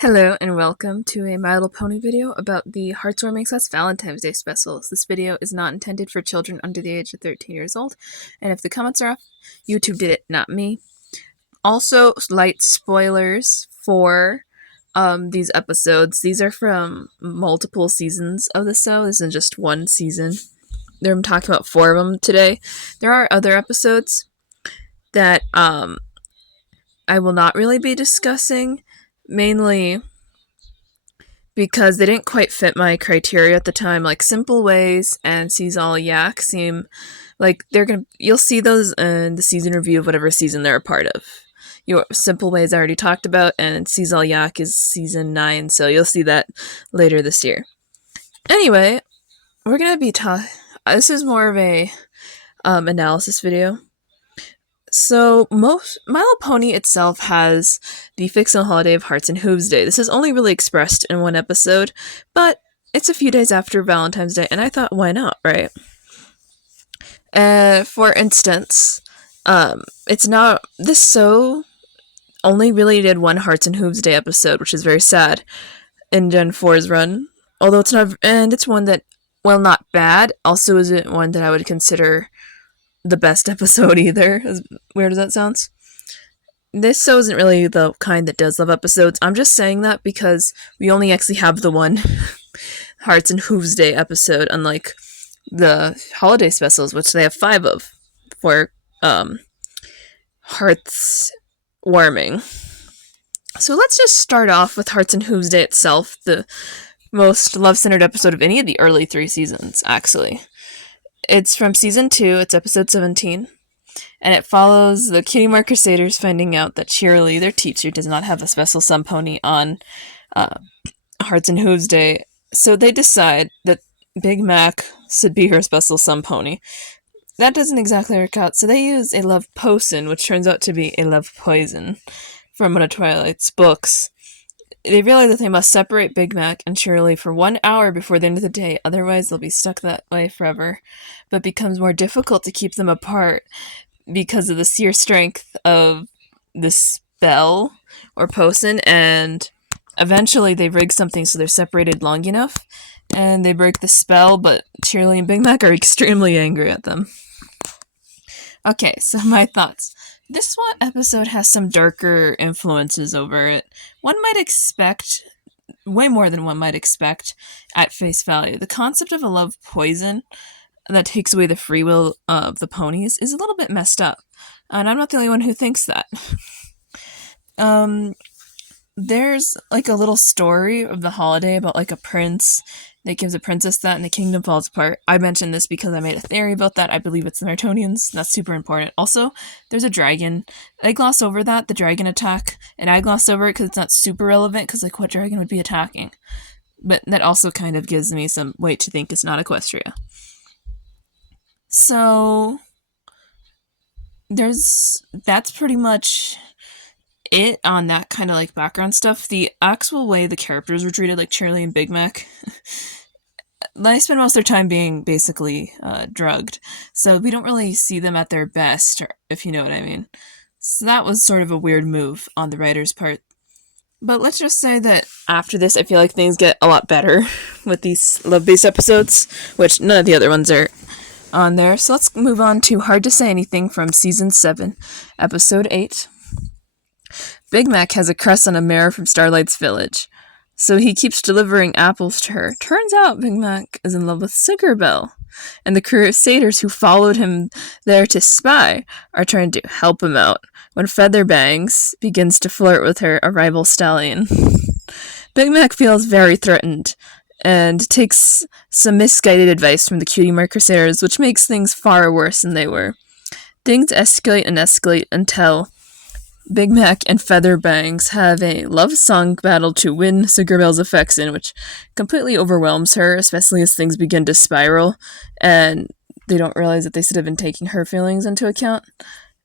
Hello and welcome to a My Little Pony video about the Heartwarming / Valentine's Day specials. This video is not intended for children under the age of 13 years old, and if the comments are off, YouTube did it, not me. Also, light spoilers for these episodes. These are from multiple seasons of the show. This isn't just one season. I'm talking about 4 of them today. There are other episodes that I will not really be discussing, mainly because they didn't quite fit my criteria at the time. Like Simple Ways and Sees All Yak seem like you'll see those in the season review of whatever season they're a part of. Your Simple Ways I already talked about, and Sees All Yak is season 9, so you'll see that later this year. Anyway, we're gonna be this is more of a analysis video. So, My Little Pony itself has the fictional holiday of Hearts and Hooves Day. This is only really expressed in one episode, but it's a few days after Valentine's Day, and I thought, why not, right? For instance, it's not this show only really did one Hearts and Hooves Day episode, which is very sad in Gen 4's run. Although it's not, and it's one that, well, not bad, also isn't one that I would consider the best episode either, as weird as that sounds. This show isn't really the kind that does love episodes. I'm just saying that because we only actually have the one Hearts and Hooves Day episode, unlike the holiday specials, which they have 5 of for Hearts warming. So let's just start off with Hearts and Hooves Day itself, the most love-centered episode of any of the early 3 seasons, actually. It's from season 2, it's episode 17, and it follows the Cutie Mark Crusaders finding out that Shirley, their teacher, does not have a special sun pony on Hearts and Hooves Day, so they decide that Big Mac should be her special sun pony. That doesn't exactly work out, so they use a love potion, which turns out to be a love poison from one of Twilight's books. They realize that they must separate Big Mac and Shirley for 1 hour before the end of the day, otherwise they'll be stuck that way forever. But it becomes more difficult to keep them apart because of the sheer strength of the spell or potion, and eventually they rig something so they're separated long enough, and they break the spell, but Shirley and Big Mac are extremely angry at them. Okay, so my thoughts. This one episode has some darker influences over it. One might expect, way more than one might expect, at face value. The concept of a love poison that takes away the free will of the ponies is a little bit messed up. And I'm not the only one who thinks that. There's like a little story of the holiday about like a prince that gives a princess that and the kingdom falls apart. I mentioned this because I made a theory about that. I believe it's the Martonians. That's super important. Also, there's a dragon. I gloss over that, the dragon attack, and I gloss over it because it's not super relevant because like what dragon would be attacking? But that also kind of gives me some weight to think it's not Equestria. So that's pretty much it on that kind of like background stuff. The actual way the characters were treated, like Shirley and Big Mac, they spend most of their time being basically drugged, so we don't really see them at their best, if you know what I mean. So that was sort of a weird move on the writer's part. But let's just say that after this, I feel like things get a lot better with these love-based episodes, which none of the other ones are on there. So let's move on to Hard to Say Anything from season 7, episode 8. Big Mac has a crush on a mare from Starlight's village, so he keeps delivering apples to her. Turns out Big Mac is in love with Tinkerbell, and the Crusaders who followed him there to spy are trying to help him out when Featherbangs begins to flirt with her, a rival stallion. Big Mac feels very threatened and takes some misguided advice from the Cutie Mark Crusaders, which makes things far worse than they were. Things escalate and escalate until Big Mac and Featherbangs have a love song battle to win Tinkerbell's affection, which completely overwhelms her, especially as things begin to spiral, and they don't realize that they should have been taking her feelings into account.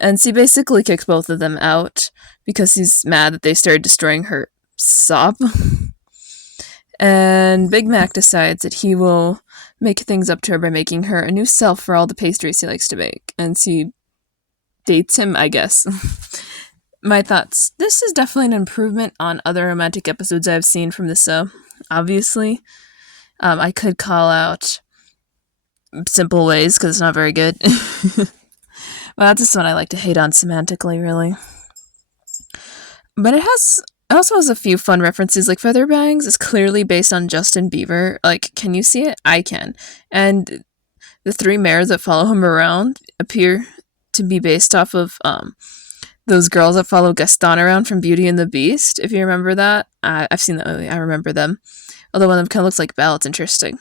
And she basically kicks both of them out because she's mad that they started destroying her shop. And Big Mac decides that he will make things up to her by making her a new self for all the pastries he likes to bake, and she dates him, I guess. My thoughts. This is definitely an improvement on other romantic episodes I've seen from the show. Obviously, I could call out Simple Ways because it's not very good. Well, that's just one I like to hate on semantically, really. But it also has a few fun references. Like Featherbangs is clearly based on Justin Bieber. Like, can you see it? I can. And the three mares that follow him around appear to be based off of those girls that follow Gaston around from Beauty and the Beast. If you remember that, I've seen that movie. I remember them. Although one of them kind of looks like Belle. It's interesting.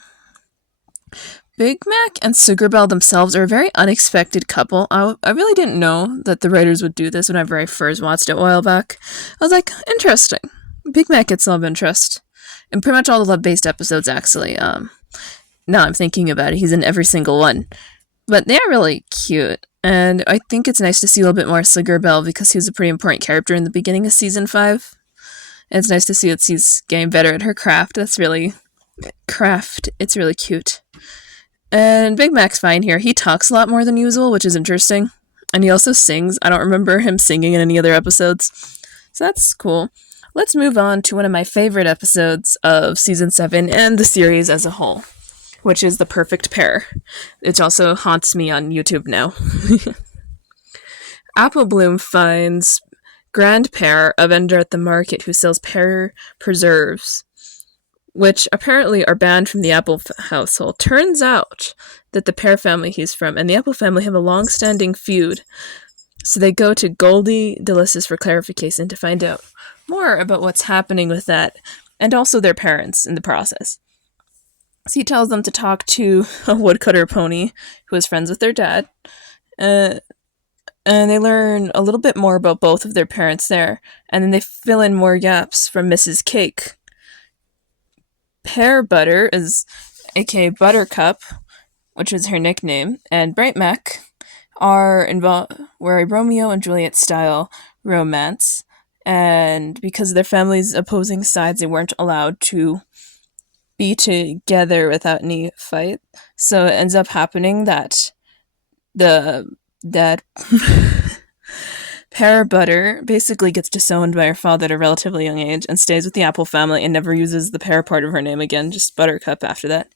Big Mac and Sugar Belle themselves are a very unexpected couple. I really didn't know that the writers would do this whenever I first watched it a while back. I was like, interesting. Big Mac gets love interest. In pretty much all the love-based episodes, actually. Now I'm thinking about it, he's in every single one. But they're really cute. And I think it's nice to see a little bit more Sugar Belle because he was a pretty important character in the beginning of season 5. And it's nice to see that she's getting better at her craft. It's really cute. And Big Mac's fine here. He talks a lot more than usual, which is interesting. And he also sings. I don't remember him singing in any other episodes. So that's cool. Let's move on to one of my favorite episodes of Season 7 and the series as a whole, which is The Perfect Pair. It also haunts me on YouTube now. Apple Bloom finds Grand Pear, a vendor at the market who sells pear preserves, which apparently are banned from the Apple household. Turns out that the Pear family he's from and the Apple family have a long-standing feud. So they go to Goldie Delicious for clarification to find out more about what's happening with that, and also their parents in the process. So he tells them to talk to a woodcutter pony who is friends with their dad. And they learn a little bit more about both of their parents there. And then they fill in more gaps from Mrs. Cake. Pear Butter is aka Buttercup, which is her nickname, and Bright Mac were a Romeo and Juliet style romance, and because of their families' opposing sides, they weren't allowed to be together without any fight. So it ends up happening that Pear Butter basically gets disowned by her father at a relatively young age and stays with the Apple family and never uses the pear part of her name again, just Buttercup after that.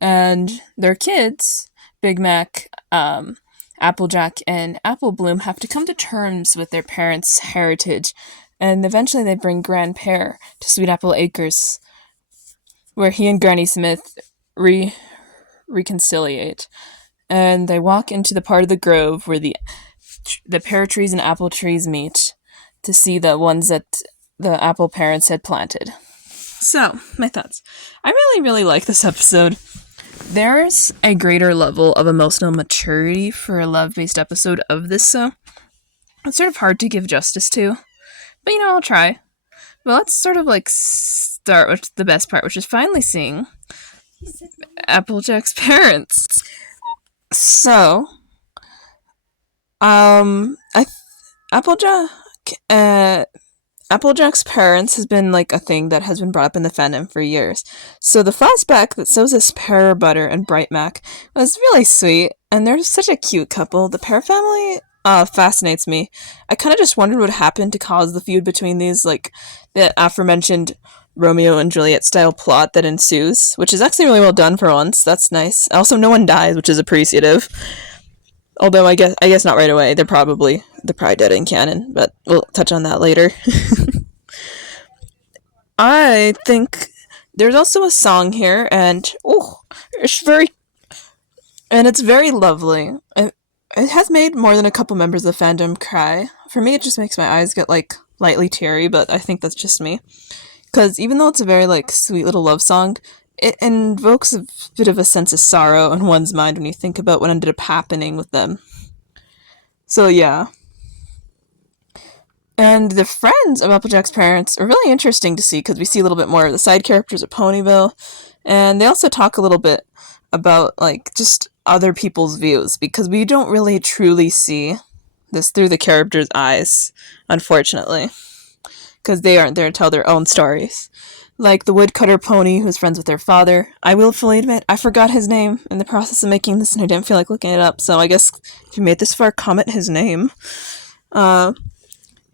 And their kids, Big Mac, Applejack, and Apple Bloom, have to come to terms with their parents' heritage, and eventually they bring Grand Pear to Sweet Apple Acres, where he and Granny Smith reconciliate. And they walk into the part of the grove where the pear trees and apple trees meet to see the ones that the apple parents had planted. So, my thoughts. I really, really like this episode. There's a greater level of emotional maturity for a love-based episode of this show. It's sort of hard to give justice to, but I'll try. But let's sort of start with the best part, which is finally seeing Applejack's parents. So, Applejack's parents has been a thing that has been brought up in the fandom for years. So the flashback that shows us Pear Butter and Bright Mac was really sweet, and they're such a cute couple. The Pear family fascinates me. I kind of just wondered what happened to cause the feud between these, the aforementioned Romeo and Juliet style plot that ensues, which is actually really well done for once. That's nice. Also, no one dies, which is appreciative. Although I guess not right away. They're probably dead in canon, but we'll touch on that later. I think there's also a song here, and it's very lovely. It has made more than a couple members of the fandom cry. For me, it just makes my eyes get lightly teary, but I think that's just me. Because even though it's a very sweet little love song, it invokes a bit of a sense of sorrow in one's mind when you think about what ended up happening with them. So yeah. And the friends of Applejack's parents are really interesting to see because we see a little bit more of the side characters of Ponyville, and they also talk a little bit about just other people's views because we don't really truly see this through the characters' eyes, unfortunately, because they aren't there to tell their own stories. Like the woodcutter pony who's friends with their father. I will fully admit, I forgot his name in the process of making this and I didn't feel like looking it up, so I guess if you made this far, comment his name.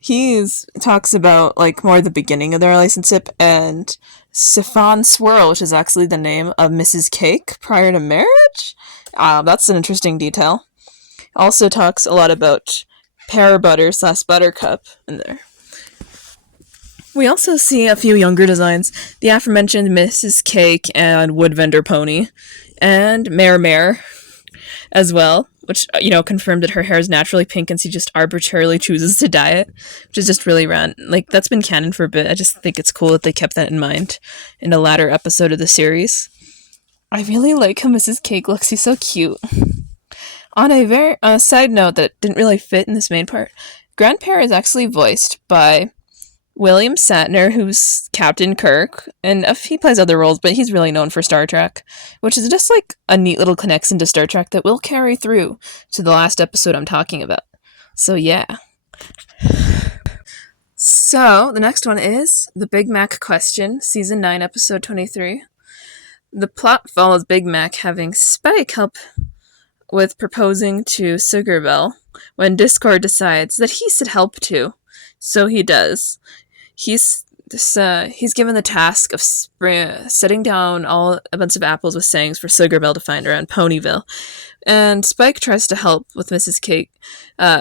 He's talks about like more the beginning of their relationship and Siphon Swirl, which is actually the name of Mrs. Cake prior to marriage. That's an interesting detail. Also talks a lot about pear butter slash buttercup in there. We also see a few younger designs. The aforementioned Mrs. Cake and Wood Vendor Pony, and Mare as well, which, confirmed that her hair is naturally pink and she just arbitrarily chooses to dye it, which is just really random. Like, that's been canon for a bit. I just think it's cool that they kept that in mind in a latter episode of the series. I really like how Mrs. Cake looks. She's so cute. On a very side note that didn't really fit in this main part, Grandpere is actually voiced by William Shatner, who's Captain Kirk, and he plays other roles, but he's really known for Star Trek, which is just like a neat little connection to Star Trek that will carry through to the last episode I'm talking about. So yeah. So the next one is The Big Mac Question, Season 9, Episode 23. The plot follows Big Mac having Spike help with proposing to Sugar when Discord decides that he should help too. So he does. He's given the task of setting down a bunch of apples with sayings for Sugar to find around Ponyville. And Spike tries to help with Mrs. Cake,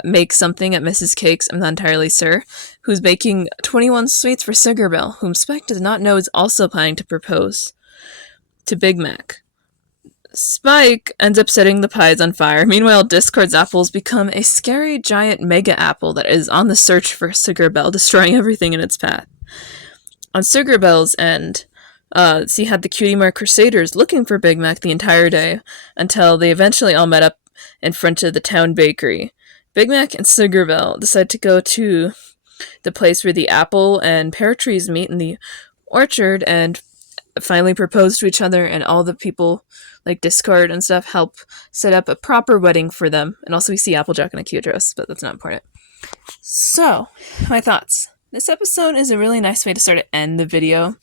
make something at Mrs. Cake's, I'm not entirely sure, who's baking 21 sweets for Sugar whom Spike does not know is also planning to propose to Big Mac. Spike ends up setting the pies on fire. Meanwhile, Discord's apples become a scary giant mega apple that is on the search for Sugar destroying everything in its path. On Sugar end, she had the Cutie Mark Crusaders looking for Big Mac the entire day until they eventually all met up in front of the town bakery. Big Mac and Sugar decide to go to the place where the apple and pear trees meet in the orchard and finally propose to each other, and all the people like Discord and stuff help set up a proper wedding for them. And also we see Applejack in a cute dress, but that's not important. So, my thoughts. This episode is a really nice way to sort of end the video.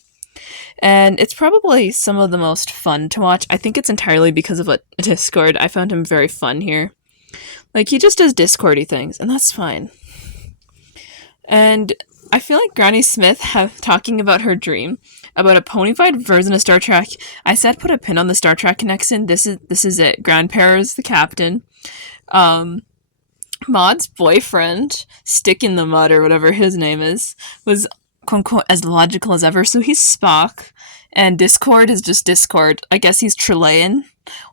And it's probably some of the most fun to watch. I think it's entirely because of what Discord. I found him very fun here. Like, he just does Discordy things, and that's fine. And I feel like Granny Smith talking about her dream about a ponyfied version of Star Trek. I said put a pin on the Star Trek connection. This is it. Grandpere is the captain. Maud's boyfriend, Stick in the Mud or whatever his name is, was quote unquote as logical as ever. So he's Spock, and Discord is just Discord. I guess he's Chilean,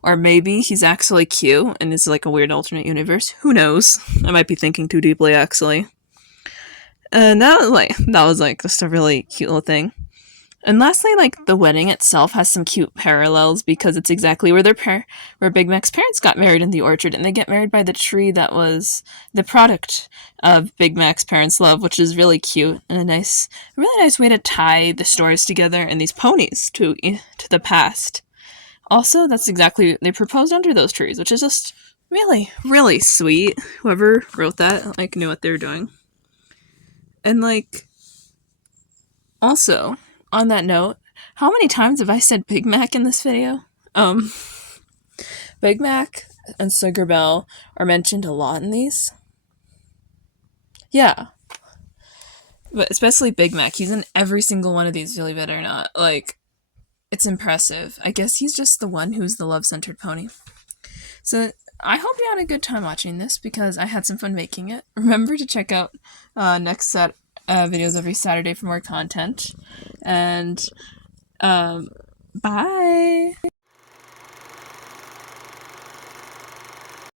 or maybe he's actually Q and is like a weird alternate universe. Who knows? I might be thinking too deeply actually. And that was just a really cute little thing. And lastly, the wedding itself has some cute parallels because it's exactly where where Big Mac's parents got married in the orchard, and they get married by the tree that was the product of Big Mac's parents' love, which is really cute and a really nice way to tie the stories together and these ponies to the past. Also, that's exactly, they proposed under those trees, which is just really, really sweet. Whoever wrote that, knew what they were doing. And also, on that note, how many times have I said Big Mac in this video? Big Mac and Sugar are mentioned a lot in these. Yeah. But especially Big Mac. He's in every single one of these, believe it or not. It's impressive. I guess he's just the one who's the love-centered pony. So, I hope you had a good time watching this because I had some fun making it. Remember to check out next set videos every Saturday for more content. And bye!